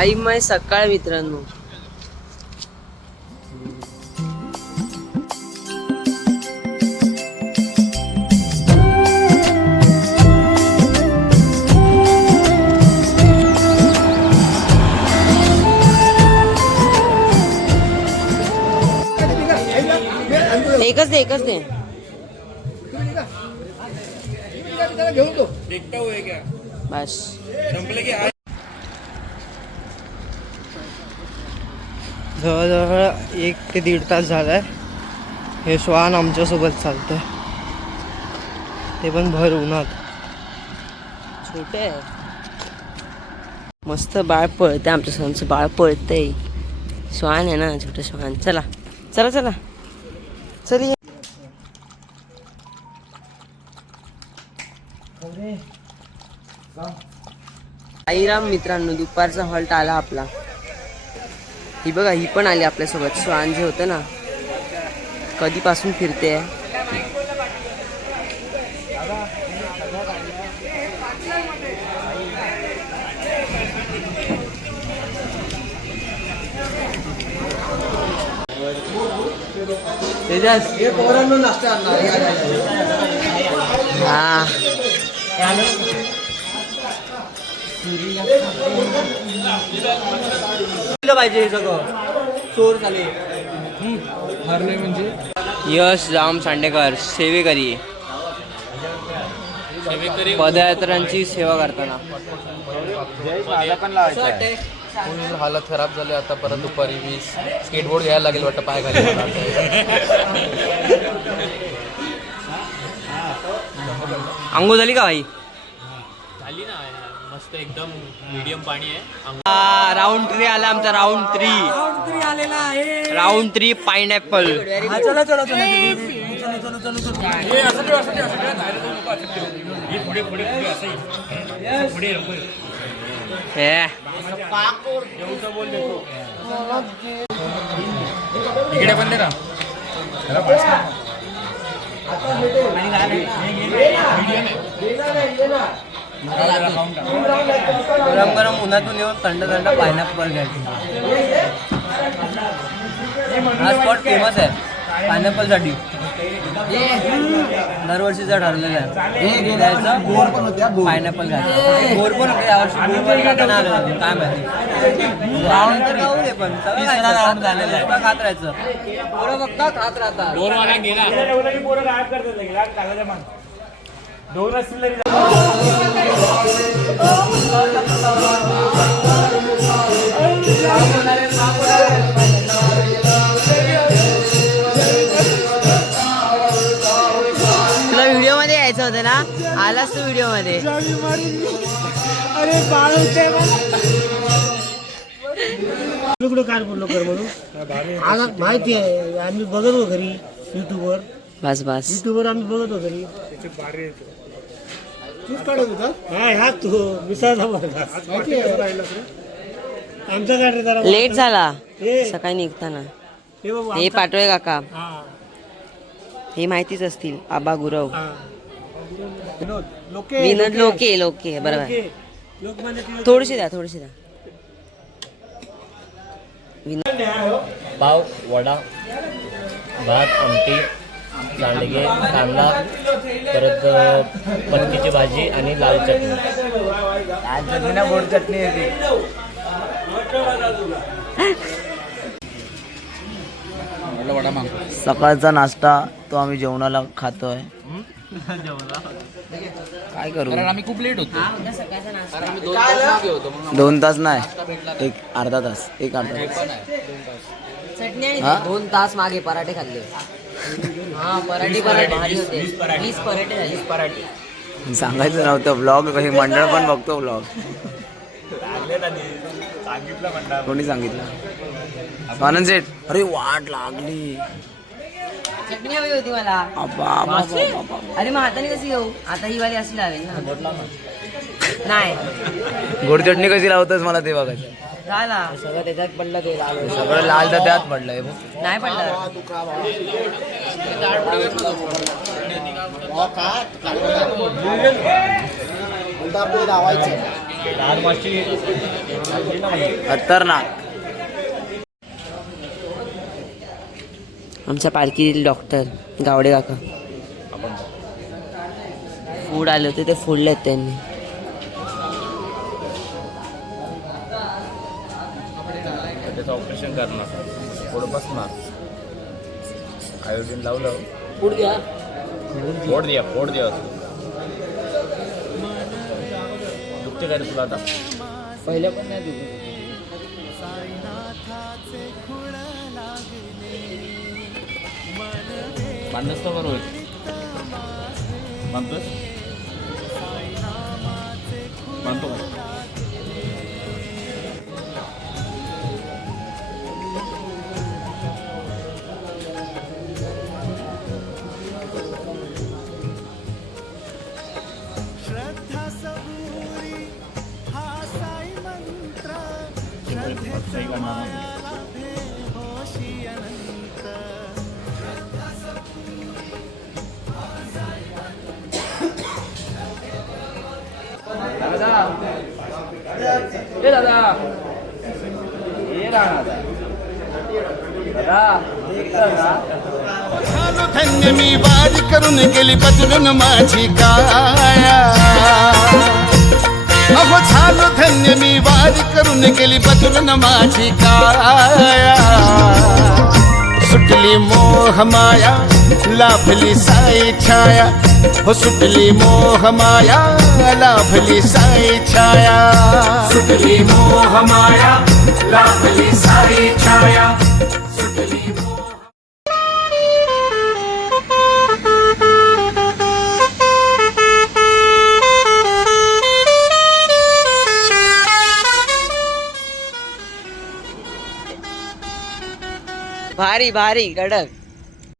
Time आहे सकाळ मित्रांनो. एकच दे एकच दे. बस जवळजवळ 1 ते 1.5 तास झालाय हे श्वान आमच्यासोबत चालतंय, ते पण भर उन्हात. छोटे आहे मस्त. बाळ पळते आमच्या सोबत, बाळ पळतंय. श्वान आहे ना, छोटं श्वान. चला चला चला चल. साईराम मित्रांनो, दुपारचा हॉल्ट आला आपला. ही बघा, ही पण आली आपल्यासोबत. श्वान जे होतं ना, कधीपासून फिरते. हा पाहिजे सगळं चोर झाले. म्हणजे यश जाम सांडेकर सेवेकरी पदयात्रांची सेवा करताना. हालत खराब झाली आता. परत दुपारी 20 स्केटबोर्ड घ्यायला लागेल वाटतं, पाय घाली. अंघोळ झाली का भाई? झाली ना, मस्त एकदम मीडियम पाणी आहे. राऊंड 3 आला आमचा. राऊंड 3 आलेला आहे. Round 3 pineapple. चला चला चला. इकडे पण दे ना. गरम गरम उन्हातून येऊन थंड थंड पायनॅपल घ्यायचं. हा स्पॉट फेमस आहे पायनॅपलसाठी. दरवर्षीचा ठरलेला आहे. पायनॅपल घ्यायचं. बोर पण होते यावर्षी. काय माहिती. राऊंड तर राहू दे, पण तिसरा राऊंड झालेला आहे. खात राहायचं. पोरं बघता खात राहतात. बोरवाला गेला. दोन असतील तरी तुला व्हिडिओ मध्ये यायचं होतं ना, आलास तू व्हिडिओ मध्ये. अरे बाळ होते कुठं काय बोललो कर म्हणून माहिती आहे. आम्ही बघत हो घरी युट्यूबवर. बस बस युट्यूबवर आम्ही बघत हो घरी. तूच काढत होता. हा ह्या तू विसरला आमचा काय रे जरा लेट झाला हे सकाळी निघताना. हे बाबा हे पाटोळे काका, हा हे माहितीच असतील. आबा गुरव, हा लोके विनोद लोके. लोके बरोबर. लोकमान्य टिळक. थोडीशी द्या, थोडीशी द्या. पाव, वडा, भात, आमटी, सांडगे, कांदा, परत पत्तीची भाजी आणि लाल चटणी. गोड चटणी येते. वडा मागतो. सकाळचा नाश्ता तो आम्ही जेवणाला खातोय. काय करू, आम्ही खूप लेट होतो. 2 तास नाही, एक अर्धा तास. 1 अर्धा तास. हा? 2 तास मागे पराठे खाल्ले. हा पराठे भारी होते. 20 पराठे झाले. 20 पराठे सांगायचं नव्हतं. ब्लॉग काही मंडळ पण बघतो ब्लॉग. कोणी सांगितलं? आनंद सेठ. अरे वाट लागली. चटणी हवी होती मला. अरे मग हाताने कशी घेऊ? आता ही वाली अशी लावेल ना. नाही गोड चटणी कशी लावतोस मला ते बघायचं. झाला सगळं त्याच्यात पडलं. ते लाल सगळं लाल तर त्यात पडलंय. नाही पडलं. लावायचं खतरनाक. आमच्या पालखीतील डॉक्टर गावडे काका फूड आले होते ते फोडलेत त्यांनी. त्याचं ऑपरेशन करणार, थोडं बसणार, आयोडीन लावलं, फूड घ्या. फोड द्या दुखते काय रे तुला आता? पहिल्या पण नाही दुखत. बांधस तर बरोबर बांधतोस बांधतो का? झालो धन्य मी वारी करून गेली बदलून माझी काया. अहो झालो धन्य मी वारी करून गेली बदलून माझी काया. सुटली मोह माया लाभली साई छाया. हो सुटली मोह माया लाभली साई छाया. सुटली मोह माया लाभली साई छाया. सुटली मोह. भारी भारी कडक.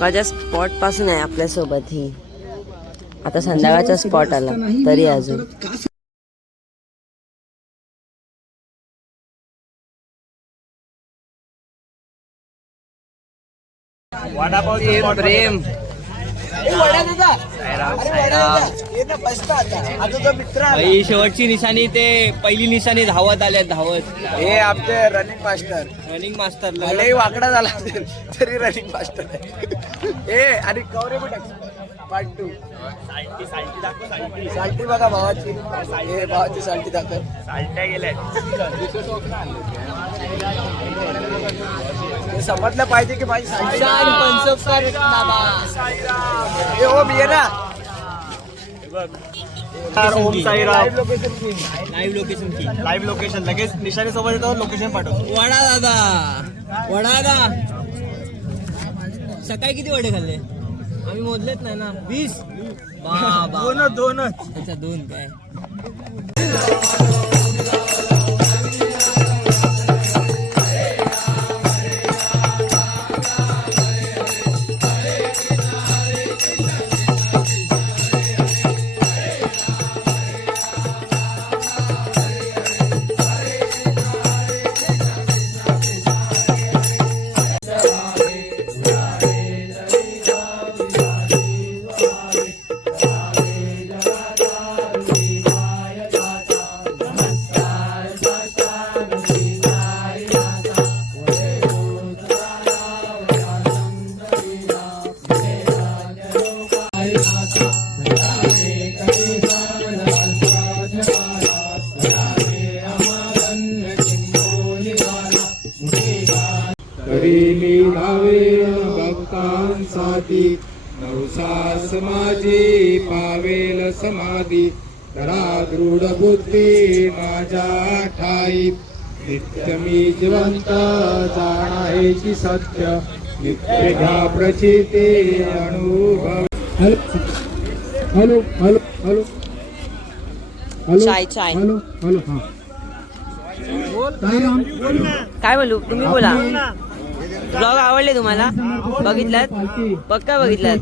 माझ्या स्पॉट पासून आहे आपल्यासोबत ही. आता संध्याकाळचा स्पॉट आला तरी अजून प्रेम. शेवटची निशाणी ते पहिली निशाणी धावत आल्या धावत. हे आमचे रनिंग मास्टर लई वाकडा झाला तरी रनिंग मास्टर आहे. आणि कवरे पार्ट 2 साल्टी बघा भावाची. भावाची साल्टी दाखव. हे समजलं पाहिजे की माझी साल्टी ओम ये ना. ओम साईराम. लाईव्ह लोकेशन लगेच निशाणी सोबत येतो, लोकेशन पाठवतो. वडा दा. सकाळी किती वडे खाल्ले? आम्ही मोजलेत नाही ना. 20. दोनच. अच्छा 2 काय. करीली लावे भक्तांसाठी नवसास माझी पावेल समाधी. करा दृढ बुद्धी माझ्या ठाई. नित्य मी जिवंत जाणायची सत्य. नित्य घ्या प्रचिती अनुभव. हॅलो हॅलो हॅलो हॅलो चाय चाय. हॅलो हॅलो हा काय बोलू तुम्ही बोला. ब्लॉग आवडले तुम्हाला? बघितलात? पक्का बघितलात?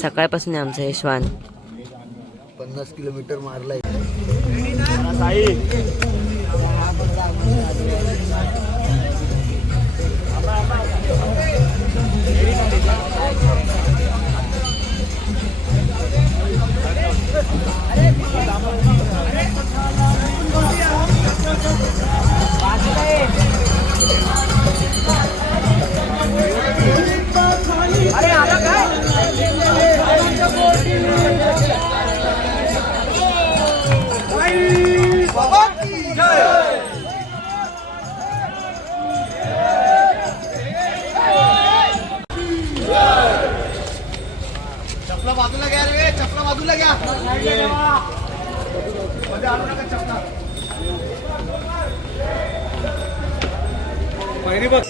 सकाळपासून आहे आमचा यशवान. 50 किलोमीटर मारलाय. चपला बाजूला घ्या रे, चपला बाजूला घ्या. मध्ये आणू नका चपला. पहिली बघ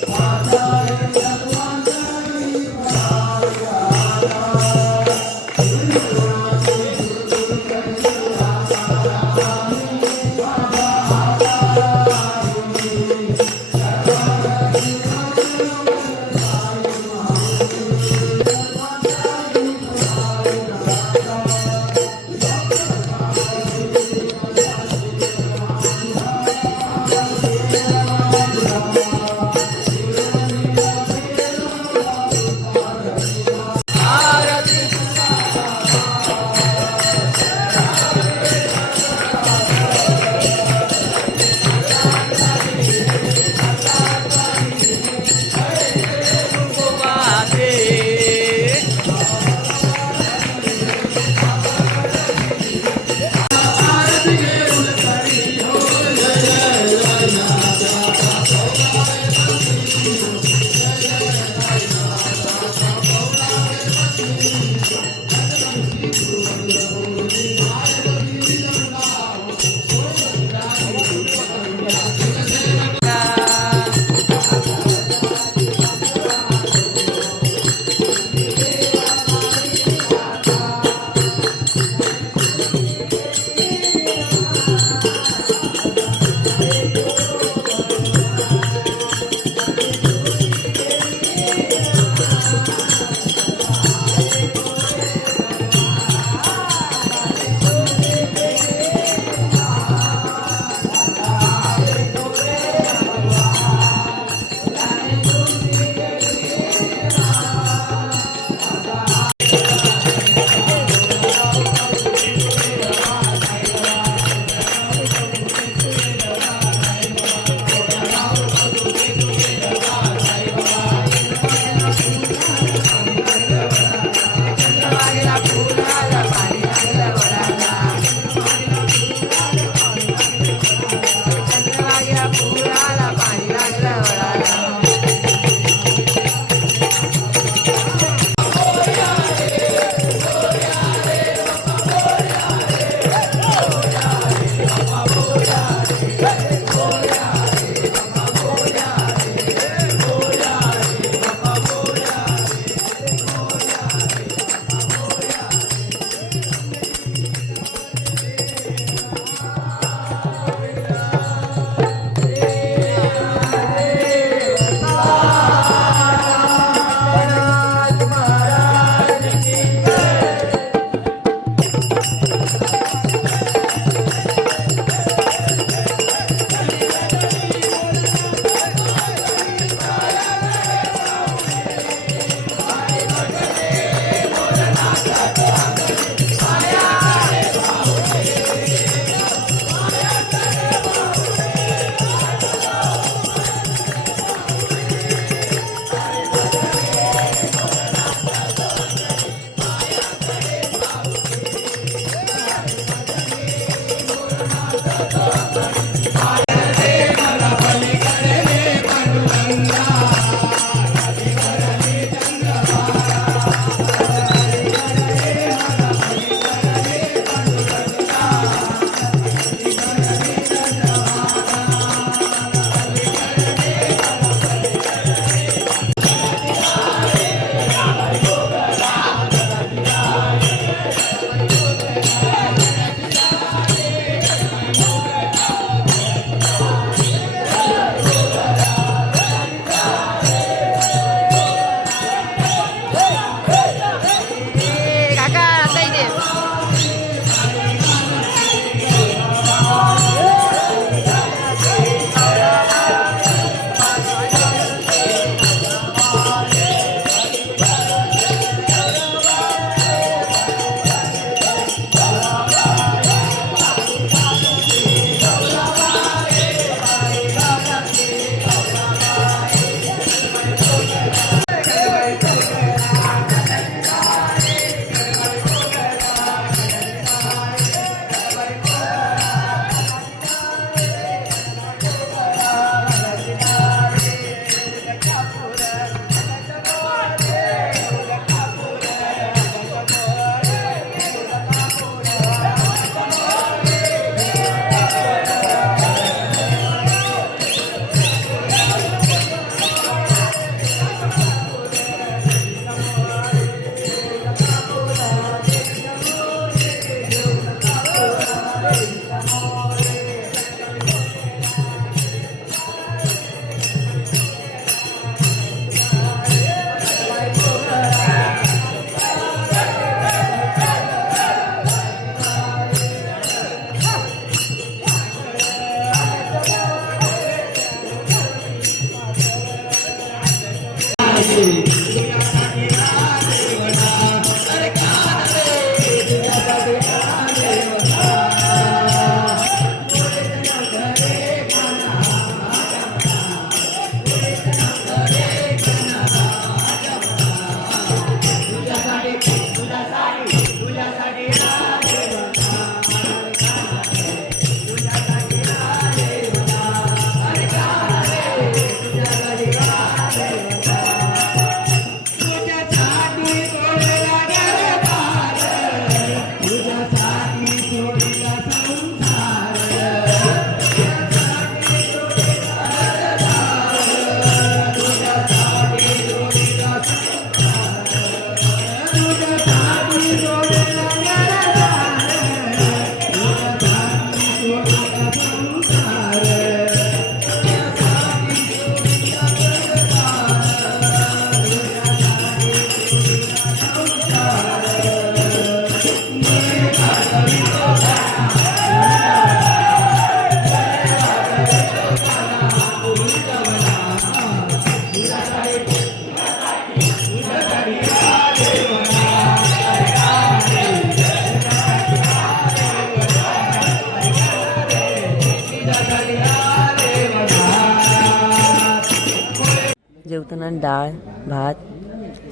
जेवणात डाळ भात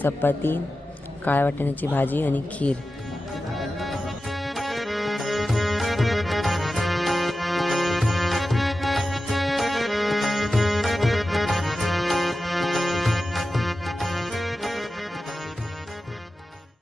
चपाती काळ्या वाटाण्याची भाजी आणि खीर